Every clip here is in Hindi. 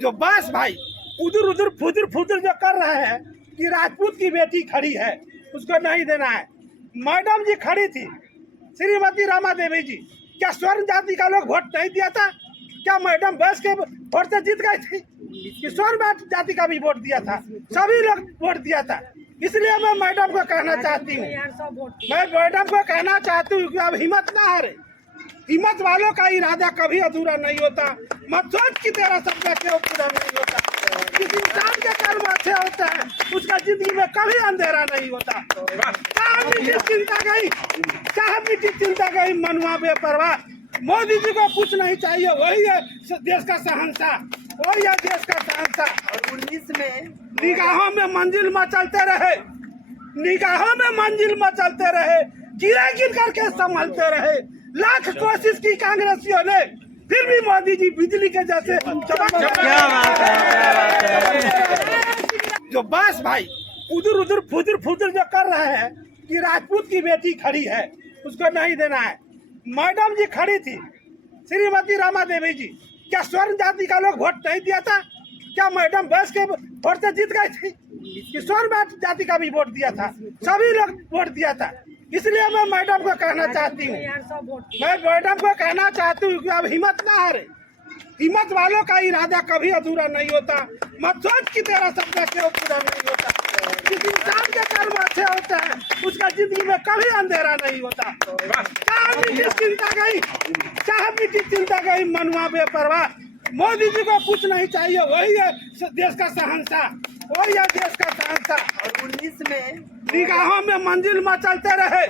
जो बस भाई उधर उधर फुदर फुदर जो कर रहे हैं कि राजपूत की बेटी खड़ी है उसको नहीं देना है। मैडम जी खड़ी थी श्रीमती रमा देवी जी, क्या स्वर्ण जाति का लोग वोट नहीं दिया था? क्या मैडम बस के वोट से जीत गई थी? कि स्वर्ण जाति का भी वोट दिया था, सभी लोग वोट दिया था। इसलिए मैं मैडम को कहना चाहती हूँ, मैं मैडम को कहना चाहती हूँ कि अब हिम्मत ना हारे। हिम्मत वालों का इरादा कभी अधूरा नहीं होता। मत सोच कि तेरा सपना क्यों पूरा नहीं होता। जिस इंसान के कर्म अच्छे होते हैं उसका जिंदगी में कभी अंधेरा नहीं होता। चाहे मीठी चिंता गई मनुआ बेपरवाह। मोदी जी को कुछ नहीं चाहिए, वही है देश का शहंशाह, वही है देश का शहंशाह। और 19 में निगाहों में मंजिल मचलते रहे, निगाहों में मंजिल मचलते रहे, गिरा गिर करके संभलते रहे। लाख कोशिश की कांग्रेसियों ने, फिर भी मोदी जी बिजली के जैसे जो बस भाई उधर उधर फुदर फुदर जो कर रहे हैं कि राजपूत की बेटी खड़ी है उसको नहीं देना है। मैडम जी खड़ी थी श्रीमती रमा देवी जी, क्या स्वर्ण जाति का लोग वोट नहीं दिया था? क्या मैडम बस के वोट से जीत गई थी? कि स्वर्ण जाति का भी वोट दिया था, सभी लोग वोट दिया था। इसलिए मैं मैडम को कहना चाहती हूँ, मैं मैडम को कहना चाहती हूँ कि अब हिम्मत ना हारे। हिम्मत वालों का इरादा कभी अधूरा नहीं होता। मत सोच कि तेरा सपना क्यों पूरा नहीं होता। जिस इंसान के कर्म अच्छे होते हैं उसका जिंदगी में कभी अंधेरा नहीं होता। चाहे मीठी चिंता गई मनुआ बेपरवाह। मोदी जी को कुछ नहीं चाहिए, वही है देश का शहंशाह, वही है देश का शहंशाह। और 19 में निगाहों में मंजिल मचलते रहे,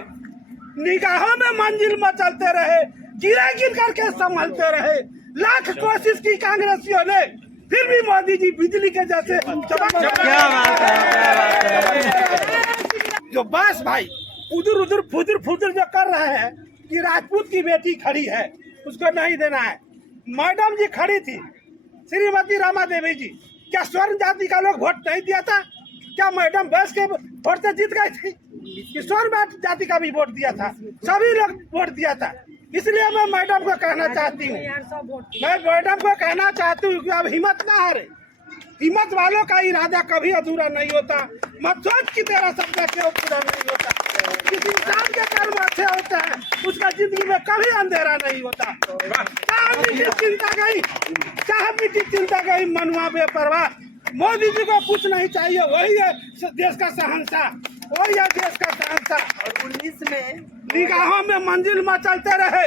निगाहों में मंजिल मचलते रहे, गिरा गिर करके संभलते रहे। लाख कोशिश की कांग्रेसियों ने, फिर भी मोदी जी बिजली के जैसे जो बस भाई उधर उधर फुदर फुदर जो कर रहे हैं कि राजपूत की बेटी खड़ी है उसको नहीं देना है। मैडम जी खड़ी थी श्रीमती रमा देवी जी, क्या स्वर्ण जाति का लोग वोट नहीं दिया था? क्या मैडम बस के वोट से जीत गई थी? कि स्वर्ण जाति का भी वोट दिया था, सभी लोग वोट दिया था। इसलिए मैं मैडम को कहना चाहती हूँ, मैं मैडम को कहना चाहती हूँ कि अब हिम्मत ना हारे। हिम्मत वालों का इरादा कभी अधूरा नहीं होता। मत सोच कि तेरा सपना क्यों पूरा नहीं होता। जिस इंसान के कर्म अच्छे होते हैं उसका जिंदगी में कभी अंधेरा नहीं होता। चाहे मीठी चिंता गई मनुआ बेपरवाह। मोदी जी को कुछ नहीं चाहिए, वही है देश का शहंशाह, वही है देश का शहंशाह। और 19 में निगाहों में मंजिल मचलते रहे,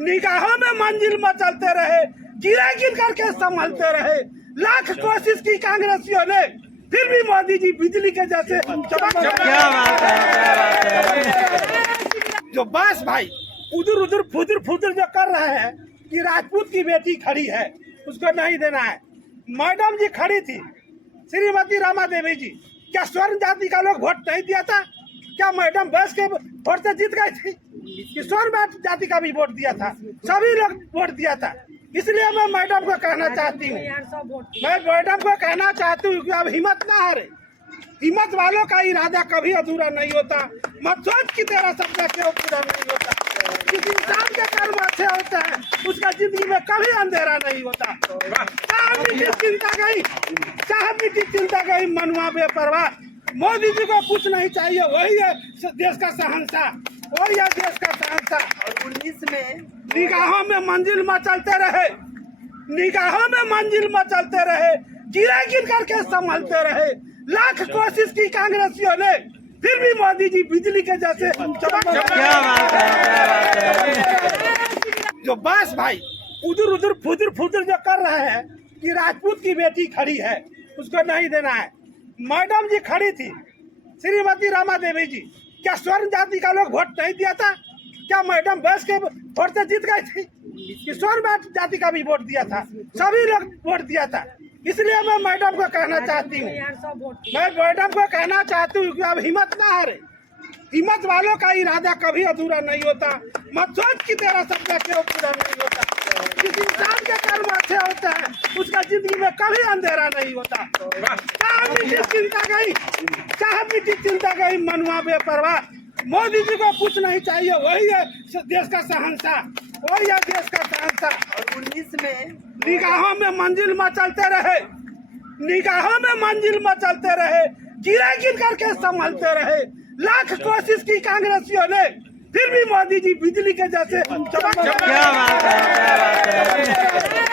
निगाहों में मंजिल मचलते रहे, गिरा गिर करके संभलते रहे। लाख कोशिश की कांग्रेसियों ने, फिर भी मोदी जी बिजली के जैसे जो बस भाई उधर उधर फुदर फुदर जो कर रहे हैं कि राजपूत की बेटी खड़ी है उसको नहीं देना है। मैडम जी खड़ी थी श्रीमती रमा देवी जी, क्या स्वर्ण जाति का लोग वोट नहीं दिया था? क्या मैडम बस के वोट से जीत गई थी? कि स्वर्ण जाति का भी वोट दिया था, सभी लोग वोट दिया था। इसलिए मैं मैडम को कहना चाहती हूँ, मैं मैडम को कहना चाहती हूँ कि अब हिम्मत ना हारे। हिम्मत वालों का इरादा कभी अधूरा नहीं होता। मत सोच कि तेरा सपना क्यों पूरा नहीं होता। जिस इंसान के कर्म अच्छे होते हैं उसका जिंदगी में कभी अंधेरा नहीं होता। चाहे मीठी चिंता गई मनुआ बेपरवाह। मोदी जी को कुछ नहीं चाहिए, वही है देश का शहंशाह, वही है देश का शहंशाह। और 19 में निगाहों में मंजिल मचलते रहे, निगाहों में मंजिल मचलते रहे, गिरा गिर करके संभलते रहे। लाख कोशिश की कांग्रेसियों ने, फिर भी मोदी जी बिजली के जैसे जो बस भाई उधर उधर फुदर फुदर जो कर रहे हैं कि राजपूत की बेटी खड़ी है उसको नहीं देना है। मैडम जी खड़ी थी श्रीमती रमा देवी जी, क्या स्वर्ण जाति का लोग वोट नहीं दिया था? क्या मैडम बस के वोट से जीत गई थी? कि स्वर्ण जाति का भी वोट दिया था, सभी लोग वोट दिया था। इसलिए मैं मैडम को कहना चाहती हूँ, मैं मैडम को कहना चाहती हूँ कि अब हिम्मत ना हारे। हिम्मत वालों का इरादा कभी अधूरा नहीं होता। मत सोच कि तेरा सपना क्यों पूरा नहीं होता। जिस इंसान के कर्म अच्छे होते हैं उसका जिंदगी में कभी अंधेरा नहीं होता। चाहे मीठी चिंता गई मनुआ बेपरवाह। मोदी जी को कुछ नहीं चाहिए, वही है देश का शहंशाह, वही है देश का शहंशाह। और 19 में निगाहों में मंजिल मचलते रहे, निगाहों में मंजिल मचलते रहे, गिरा गिर करके संभलते रहे। लाख कोशिश की कांग्रेसियों ने, फिर भी मोदी जी बिजली के जैसे चमक क्या बात है, क्या बात है।